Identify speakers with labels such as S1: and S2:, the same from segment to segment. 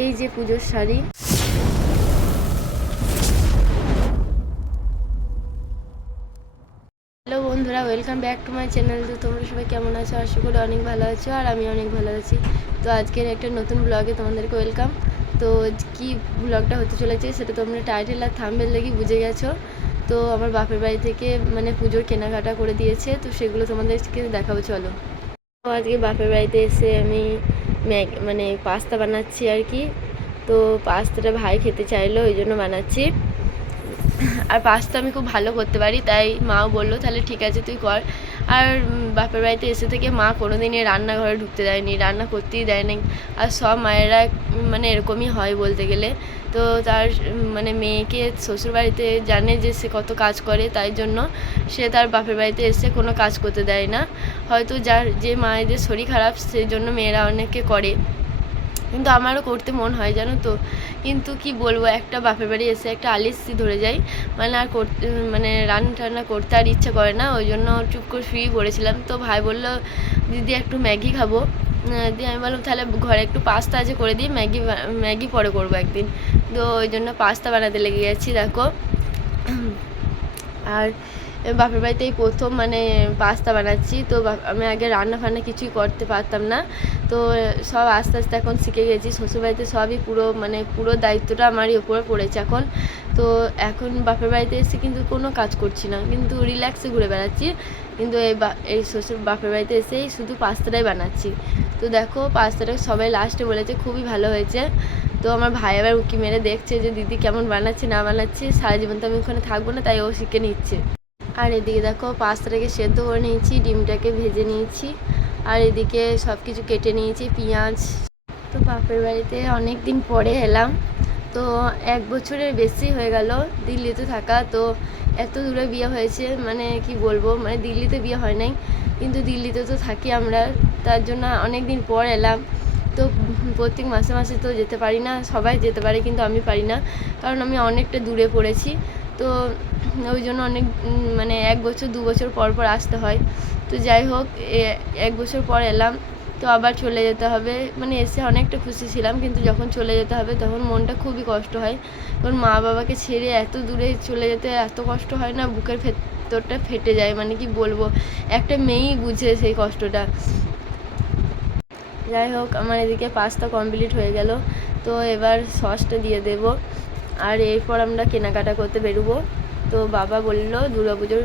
S1: এই যে পুজোর শাড়ি। হ্যালো বন্ধুরা welcome back to my channel তো তোমরা সবাই কেমন আছো? আশা করি অনেক ভালো আছো আর আমি অনেক ভালো আছি। তো আজকের একটা নতুন ব্লগে তোমাদেরকে ওয়েলকাম তো কি ব্লগটা হতে চলেছে সেটা তোমরা টাইটেল আর থাম্বেল দেখি বুঝে গেছো। তো আমার বাপের বাড়ি থেকে মানে পুজোর কেনাকাটা করে দিয়েছে। তো সেগুলো তোমাদেরকে দেখাবো, চলো। আজকে বাপের বাড়িতে এসে আমি মানে পাস্তা বানাচ্ছি আর কি। তো পাস্তাটা ভাই খেতে চাইলো ওই জন্য বানাচ্ছি। আর পাস্তা আমি খুব ভালো করতে পারি, তাই মাও বলল, তাহলে ঠিক আছে, তুই কর। আর বাপের বাড়িতে এসে থেকে মা কোনোদিনই রান্নাঘরে ঢুকতে দেয়নি, রান্না করতেই দেয় দেয়নি। আর সব মায়েরা মানে এরকমই হয় বলতে গেলে। তো তার মানে মেয়েকে শ্বশুরবাড়িতে জানে যে সে কত কাজ করে, তাই জন্য সে তার বাপের বাড়িতে এসে কোনো কাজ করতে দেয় না। হয়তো যার, যে মায়েদের শরীর খারাপ, সেই জন্য মেয়েরা অনেকে করে। কিন্তু আমারও করতে মন হয়, জানো তো। কিন্তু কি বলব, একটা বাপের বাড়ি এসে একটা আলিসি ধরে যাই। মানে আর করতে মানে রান্না টান্না করতে আর ইচ্ছে করে না, ওই জন্য চুপ করে শুয়েই পড়েছিলাম। তো ভাই বলল, দিদি, একটু ম্যাগি খাব। দিয়ে আমি বললাম, তাহলে ঘরে একটু পাস্তা আছে করে দিই, ম্যাগি ম্যাগি পরে করব একদিন। তো ওই জন্য পাস্তা বানাতে লেগে গেছি, দেখো। আর বাপের বাড়িতে এই প্রথম মানে পাস্তা বানাচ্ছি। তো আমি আগে রান্না ফান্না কিছুই করতে পারতাম না। তো সব আস্তে আস্তে এখন শিখে গেছি। শ্বশুরবাড়িতে সবই পুরো মানে পুরো দায়িত্বটা আমারই ওপরে পড়েছে এখন। তো এখন বাপের বাড়িতে এসে কিন্তু কোনো কাজ করছি না। কিন্তু রিল্যাক্সে ঘুরে বেড়াচ্ছি। কিন্তু এই এই শ্বশুর, বাপের বাড়িতে এসেই শুধু পাস্তাটাই বানাচ্ছি। তো দেখো পাস্তাটা সবাই লাস্টে বলেছে, খুবই ভালো হয়েছে। তো আমার ভাই আবার উকি মেরে দেখছে যে, দিদি কেমন বানাচ্ছে, না বানাচ্ছে? সারা জীবন তো আমি ওখানে থাকব না, তাই ও শিখে নিচ্ছে। আর এদিকে দেখো পাস্তাটাকে সেদ্ধ করে নিয়েছি, ডিমটাকে ভেজে নিয়েছি, আর এদিকে সব কিছু কেটে নিয়েছি, পেঁয়াজ। তো বাপের বাড়িতে অনেক দিন পরে এলাম, তো এক বছরের বেশি হয়ে গেল দিল্লিতে থাকা, তো এত দূরে বিয়ে হয়েছে মানে কি বলব মানে দিল্লিতে বিয়ে হয় নাই, কিন্তু দিল্লিতে তো থাকি আমরা, তার জন্য অনেক দিন পর এলাম। তো প্রত্যেক মাসে মাসে তো যেতে পারি না, সবাই যেতে পারে কিন্তু আমি পারি না, কারণ আমি অনেকটা দূরে পড়েছি। তো ওই জন্য অনেক মানে এক বছর, দু বছর পর পর আসতে হয়। তো যাই হোক এক বছর পর এলাম, তো আবার চলে যেতে হবে। মানে এসে অনেকটা খুশি ছিলাম, কিন্তু যখন চলে যেতে হবে, তখন মনটা খুবই কষ্ট হয়। কারণ মা বাবাকে ছেড়ে এত দূরে চলে যেতে এত কষ্ট হয় না, বুকের ভেতরটা ফেটে যায়। মানে কি বলব, একটা মেয়েই বুঝে সেই কষ্টটা। যাই হোক, আমার এদিকে পাস্তা কমপ্লিট হয়ে গেল। তো এবার সসটা দিয়ে দেব। আর এরপর আমরা কেনাকাটা করতে বেরোবো। তো বাবা বলল, দুর্গাপুজোর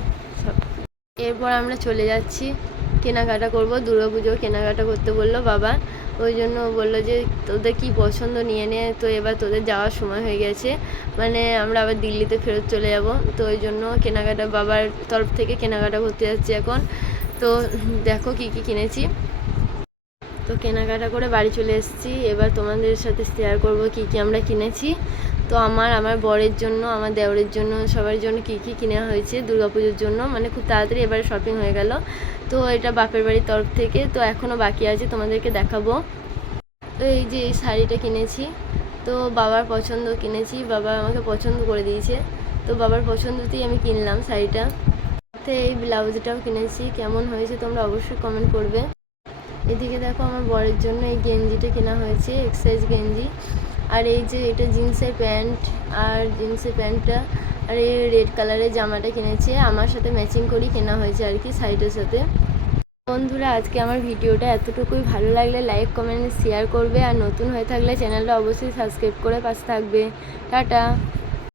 S1: এরপর আমরা চলে যাচ্ছি, কেনাকাটা করব। দুর্গাপুজোর কেনাকাটা করতে বলল বাবা। ওই জন্য বলল যে, তোদের কি পছন্দ? নিয়ে নে। তো এবার তোদের যাওয়ার সময় হয়ে গেছে। মানে আমরা আবার দিল্লিতে ফেরত চলে যাব। তো ওই জন্য কেনাকাটা, বাবার তরফ থেকে কেনাকাটা করতে যাচ্ছি এখন। তো দেখো কি কি কিনেছি। তো কেনাকাটা করে বাড়ি চলে এসেছি। এবার তোমাদের সাথে শেয়ার করব কি কি আমরা কিনেছি। তো আমার আমার বরের জন্য, আমার দেওরের জন্য, সবার জন্য কি কি কিনা হয়েছে দুর্গাপুজোর জন্য মানে খুব তাড়াতাড়ি এবারে শপিং হয়ে গেল। তো এটা বাপের বাড়ির তরফ থেকে, তো এখনও বাকি আছে, তোমাদেরকে দেখাবো। তো এই যে এই শাড়িটা কিনেছি, তো বাবার পছন্দ কিনেছি, বাবা আমাকে পছন্দ করে দিয়েছে। তো বাবার পছন্দতেই আমি কিনলাম শাড়িটা। সাথে এই ব্লাউজটাও কিনেছি, কেমন হয়েছে তোমরা অবশ্যই কমেন্ট করবে। এদিকে দেখো আমার বরের জন্য এই গেঞ্জিটা কেনা হয়েছে এক্সাইজ গেঞ্জি। আর এই যে এটা জিন্সের প্যান্ট, আর জিন্সের প্যান্টটা, আর এই রেড কালারের জামাটা কিনেছে। আমার সাথে ম্যাচিং করি কেনা হয়েছে আর কি সাইডের সাথে। বন্ধুরা, আজকে আমার ভিডিওটা এতটুকুই। ভালো লাগলে লাইক, কমেন্ট শেয়ার করবে। আর নতুন হয়ে থাকলে চ্যানেলটা অবশ্যই সাবস্ক্রাইব করে পাশে থাকবে। টাটা!